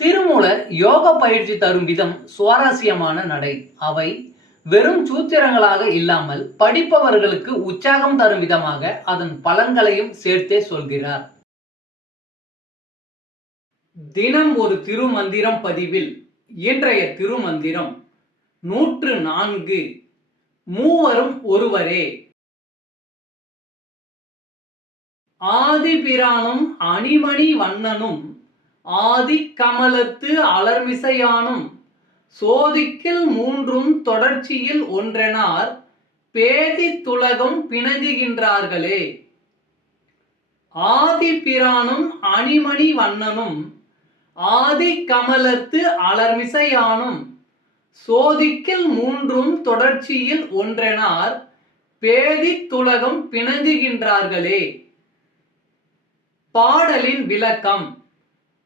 திருமூலர் யோக பயிற்சி தரும் விதம் சுவாரஸ்யமான நடை. அவை வெறும் சூத்திரங்களாக இல்லாமல் படிப்பவர்களுக்கு உற்சாகம் தரும் விதமாக அதன் பலன்களையும் சேர்த்தே சொல்கிறார். தினம் ஒரு திருமந்திரம் பதிவில் இன்றைய திருமந்திரம் நூற்று நான்கு. மூவரும் ஒருவரே. ஆதிபிரானும் அணிமணி வண்ணனும் ஆதி கமலத்து அலர்மிசையானும் சோதிக்கில் மூன்றும் தொடர்ச்சியில் ஒன்றெனார் பேதி துலகம் பிணங்குகின்றார்களே. ஆதி பிரானும் அணிமணி வண்ணனும் ஆதி கமலத்து அலர்மிசையானும் சோதிக்கில் மூன்றும் தொடர்ச்சியில் ஒன்றெனார் பேதி துலகம் பிணங்குகின்றார்களே. பாடலின் விளக்கம்.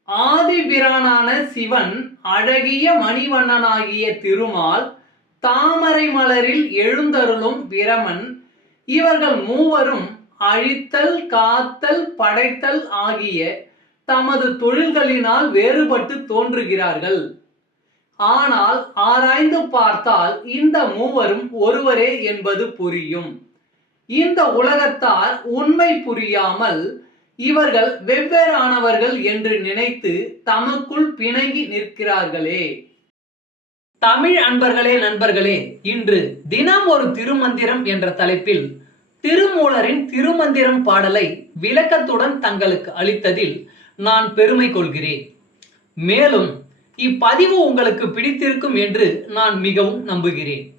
ஆதிபிரானான சிவன் அழகிய மணிவண்ணனாகிய திருமால் தாமரை மலரில் எழுந்தருளும் பிரமன் இவர்கள் மூவரும் அழித்தல் காத்தல் படைத்தல் ஆகிய தமது தொழில்களினால் வேறுபட்டு தோன்றுகிறார்கள். ஆனால் ஆராய்ந்து பார்த்தால் இந்த மூவரும் ஒருவரே என்பது புரியும். இந்த உலகத்தால் உண்மை புரியாமல் இவர்கள் வெவ்வேறானவர்கள் என்று நினைத்து தமக்குள் பிணங்கி நிற்கிறார்களே. தமிழ் அன்பர்களே நண்பர்களே இன்று தினம் ஒரு திருமந்திரம் என்ற தலைப்பில் திருமூலரின் திருமந்திரம் பாடலை விளக்கத்துடன் தங்களுக்கு அளித்ததில் நான் பெருமை கொள்கிறேன். மேலும் இப்பதிவு உங்களுக்கு பிடித்திருக்கும் என்று நான் மிகவும் நம்புகிறேன்.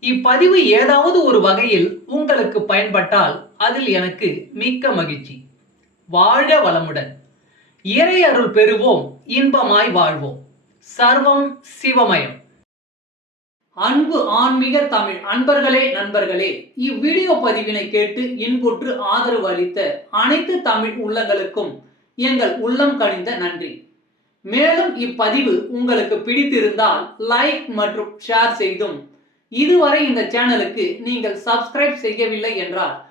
இப்பதிவு ஏதாவது ஒரு வகையில் உங்களுக்கு பயன்பட்டால் அதில் எனக்கு மிக்க மகிழ்ச்சி. வாழ வளமுடன். இறை அருள் பெறுவோம் இன்பமாய் வாழ்வோம். சர்வம் சிவமயம். அன்பு ஆன்மீக தமிழ் அன்பர்களே நண்பர்களே இவ்வீடியோ பதிவினை கேட்டு இன்புற்று ஆதரவு அளித்த அனைத்து தமிழ் உள்ளங்களுக்கும் எங்கள் உள்ளம் கனிந்த நன்றி. மேலும் இப்பதிவு உங்களுக்கு பிடித்திருந்தால் லைக் மற்றும் ஷேர் செய்தும். இதுவரை இந்த சேனலுக்கு நீங்கள் சப்ஸ்கிரைப் செய்யவில்லை என்றால்